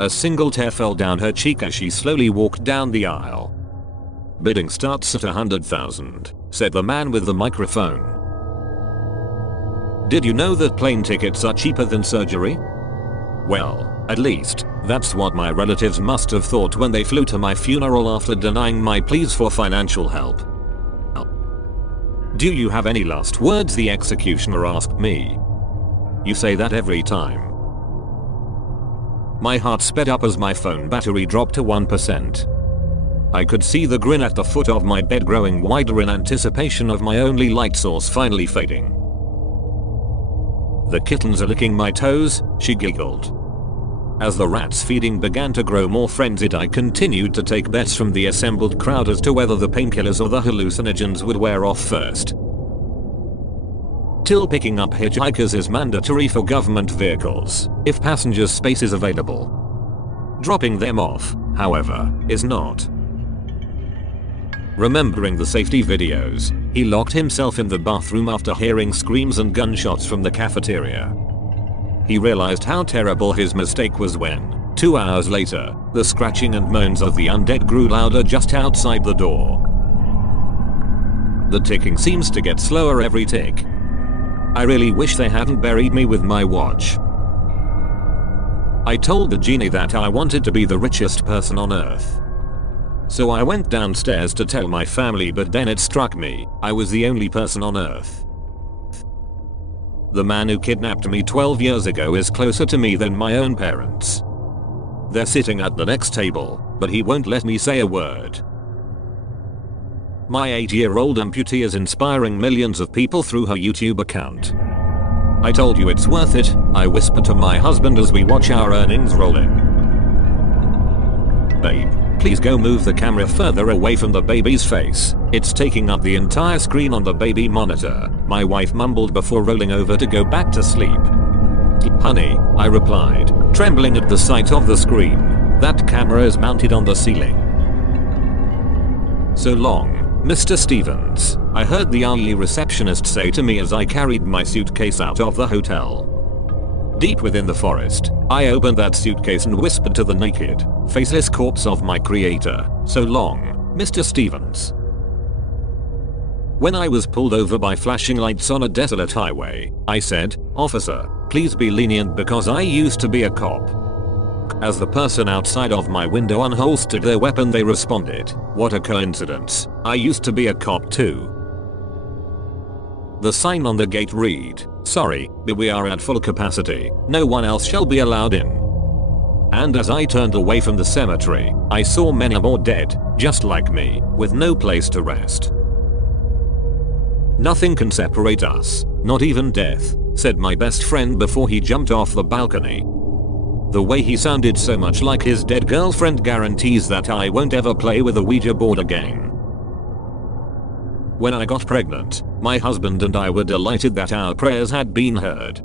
A single tear fell down her cheek as she slowly walked down the aisle. "Bidding starts at 100,000, said the man with the microphone. "Did you know that plane tickets are cheaper than surgery?" Well, at least, that's what my relatives must have thought when they flew to my funeral after denying my pleas for financial help. "Do you have any last words?" the executioner asked me. "You say that every time." My heart sped up as my phone battery dropped to 1%. I could see the grin at the foot of my bed growing wider in anticipation of my only light source finally fading. "The kittens are licking my toes," she giggled. As the rats feeding began to grow more frenzied, I continued to take bets from the assembled crowd as to whether the painkillers or the hallucinogens would wear off first. Till picking up hitchhikers is mandatory for government vehicles, if passenger space is available. Dropping them off, however, is not. Remembering the safety videos, he locked himself in the bathroom after hearing screams and gunshots from the cafeteria. He realized how terrible his mistake was when, 2 hours later, the scratching and moans of the undead grew louder just outside the door. The ticking seems to get slower every tick. I really wish they hadn't buried me with my watch. I told the genie that I wanted to be the richest person on earth. So I went downstairs to tell my family, but then it struck me, I was the only person on earth. The man who kidnapped me 12 years ago is closer to me than my own parents. They're sitting at the next table, but he won't let me say a word. My 8-year-old amputee is inspiring millions of people through her YouTube account. I told you it's worth it, I whispered to my husband as we watch our earnings roll in. "Babe, please go move the camera further away from the baby's face. It's taking up the entire screen on the baby monitor," my wife mumbled before rolling over to go back to sleep. "Honey," I replied, trembling at the sight of the screen. "That camera is mounted on the ceiling." "So long, Mr. Stevens," I heard the early receptionist say to me as I carried my suitcase out of the hotel. Deep within the forest, I opened that suitcase and whispered to the naked, faceless corpse of my creator, "So long, Mr. Stevens." When I was pulled over by flashing lights on a desolate highway, I said, "Officer, please be lenient because I used to be a cop." As the person outside of my window unholstered their weapon, they responded, "What a coincidence, I used to be a cop too." The sign on the gate read, "Sorry, but we are at full capacity, no one else shall be allowed in." And as I turned away from the cemetery, I saw many more dead, just like me, with no place to rest. "Nothing can separate us, not even death," said my best friend before he jumped off the balcony. The way he sounded so much like his dead girlfriend guarantees that I won't ever play with a Ouija board again. When I got pregnant, my husband and I were delighted that our prayers had been heard.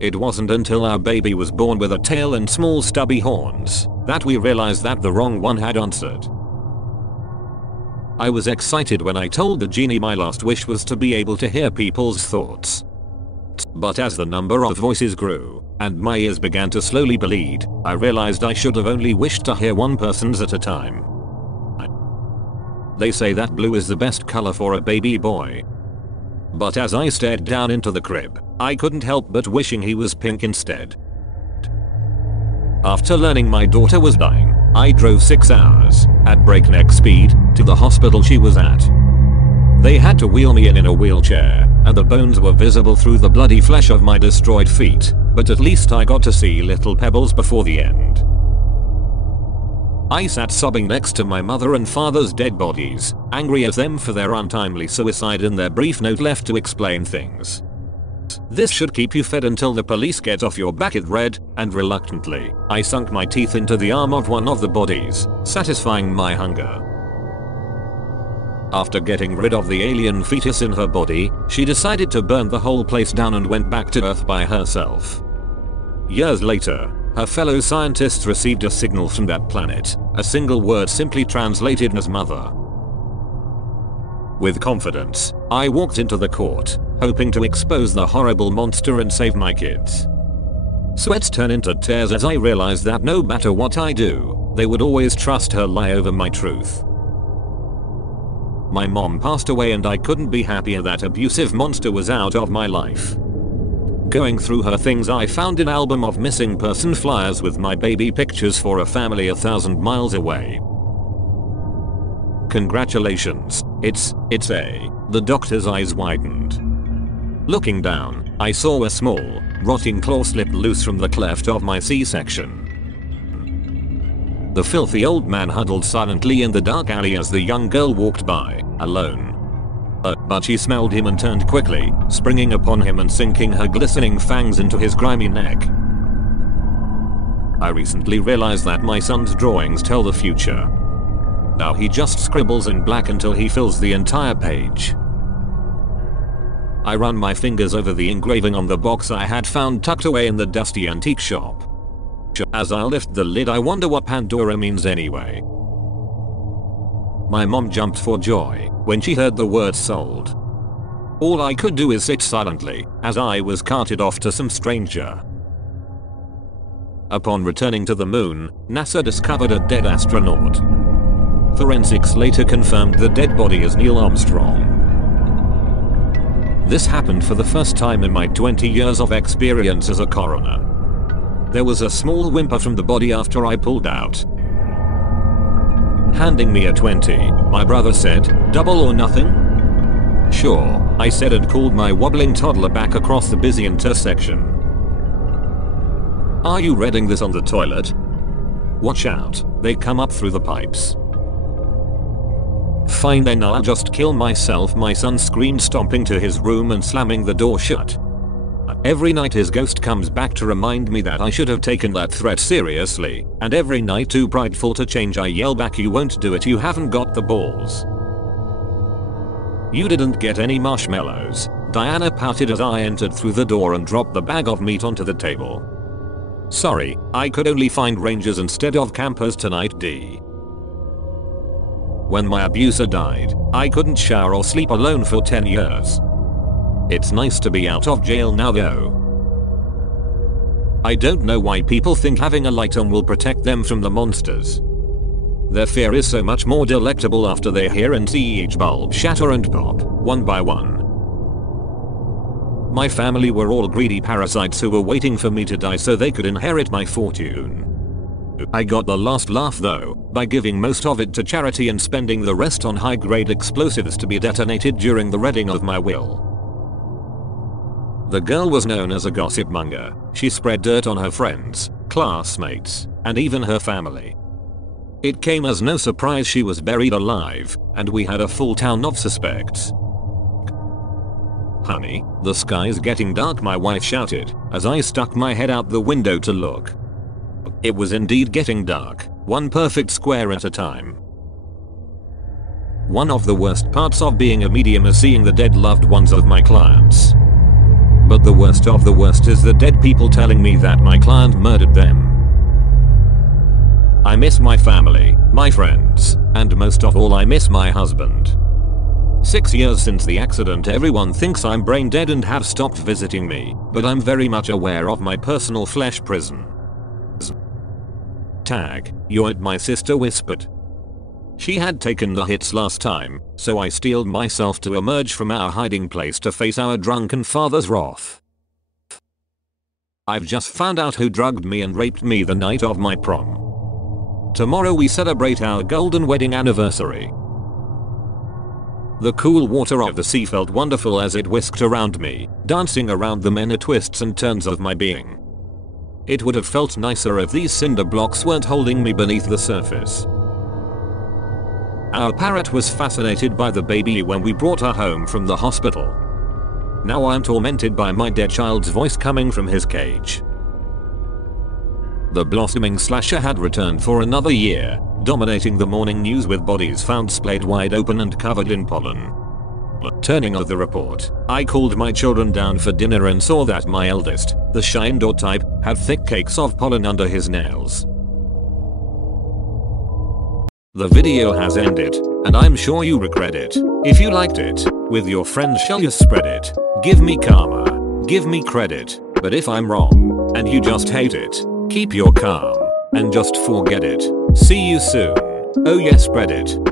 It wasn't until our baby was born with a tail and small stubby horns that we realized that the wrong one had answered. I was excited when I told the genie my last wish was to be able to hear people's thoughts. But as the number of voices grew, and my ears began to slowly bleed, I realized I should have only wished to hear one person's at a time. They say that blue is the best color for a baby boy. But as I stared down into the crib, I couldn't help but wishing he was pink instead. After learning my daughter was dying, I drove 6 hours, at breakneck speed, to the hospital she was at. They had to wheel me in a wheelchair, and the bones were visible through the bloody flesh of my destroyed feet, but at least I got to see little pebbles before the end. I sat sobbing next to my mother and father's dead bodies, angry at them for their untimely suicide in their brief note left to explain things. "This should keep you fed until the police get off your back," it read, and reluctantly, I sunk my teeth into the arm of one of the bodies, satisfying my hunger. After getting rid of the alien fetus in her body, she decided to burn the whole place down and went back to Earth by herself. Years later, her fellow scientists received a signal from that planet, a single word simply translated as mother. With confidence, I walked into the court, hoping to expose the horrible monster and save my kids. Sweats turn into tears as I realize that no matter what I do, they would always trust her lie over my truth. My mom passed away and I couldn't be happier that abusive monster was out of my life. Going through her things, I found an album of missing person flyers with my baby pictures for a family 1,000 miles away. Congratulations, it's A. The doctor's eyes widened. Looking down, I saw a small, rotting claw slip loose from the cleft of my C-section. The filthy old man huddled silently in the dark alley as the young girl walked by, alone. But she smelled him and turned quickly, springing upon him and sinking her glistening fangs into his grimy neck. I recently realized that my son's drawings tell the future. Now he just scribbles in black until he fills the entire page. I run my fingers over the engraving on the box I had found tucked away in the dusty antique shop. As I lift the lid, I wonder what Pandora means anyway. My mom jumped for joy when she heard the word sold. All I could do is sit silently as I was carted off to some stranger. Upon returning to the moon, NASA discovered a dead astronaut. Forensics later confirmed the dead body as Neil Armstrong. This happened for the first time in my 20 years of experience as a coroner. There was a small whimper from the body after I pulled out. Handing me a 20, my brother said, "Double or nothing?" "Sure," I said and called my wobbling toddler back across the busy intersection. "Are you reading this on the toilet?" "Watch out, they come up through the pipes." "Fine then, I'll just kill myself," my son screamed, stomping to his room and slamming the door shut. Every night his ghost comes back to remind me that I should have taken that threat seriously, and every night, too prideful to change, I yell back, "You won't do it, you haven't got the balls." "You didn't get any marshmallows," Diana pouted as I entered through the door and dropped the bag of meat onto the table. "Sorry, I could only find rangers instead of campers tonight, D." When my abuser died, I couldn't shower or sleep alone for 10 years. It's nice to be out of jail now though. I don't know why people think having a light on will protect them from the monsters. Their fear is so much more delectable after they hear and see each bulb shatter and pop, one by one. My family were all greedy parasites who were waiting for me to die so they could inherit my fortune. I got the last laugh though, by giving most of it to charity and spending the rest on high-grade explosives to be detonated during the reading of my will. The girl was known as a gossip monger. She spread dirt on her friends, classmates, and even her family. It came as no surprise she was buried alive, and we had a full town of suspects. "Honey, the sky's getting dark," my wife shouted, as I stuck my head out the window to look. It was indeed getting dark, one perfect square at a time. One of the worst parts of being a medium is seeing the dead loved ones of my clients. But the worst of the worst is the dead people telling me that my client murdered them. I miss my family, my friends, and most of all I miss my husband. 6 years since the accident, everyone thinks I'm brain dead and have stopped visiting me, but I'm very much aware of my personal flesh prison. Tag, "You're it," my sister whispered. She had taken the hits last time, so I steeled myself to emerge from our hiding place to face our drunken father's wrath. "I've just found out who drugged me and raped me the night of my prom. Tomorrow we celebrate our golden wedding anniversary." The cool water of the sea felt wonderful as it whisked around me, dancing around the many twists and turns of my being. It would have felt nicer if these cinder blocks weren't holding me beneath the surface. Our parrot was fascinated by the baby when we brought her home from the hospital. Now I'm tormented by my dead child's voice coming from his cage. The blossoming slasher had returned for another year, dominating the morning news with bodies found splayed wide open and covered in pollen. Turning of the report, I called my children down for dinner and saw that my eldest, the shy indoor type, had thick cakes of pollen under his nails. The video has ended, and I'm sure you regret it. If you liked it, with your friends shall you spread it. Give me karma. Give me credit. But if I'm wrong, and you just hate it, keep your calm, and just forget it. See you soon. Oh yes, spread it.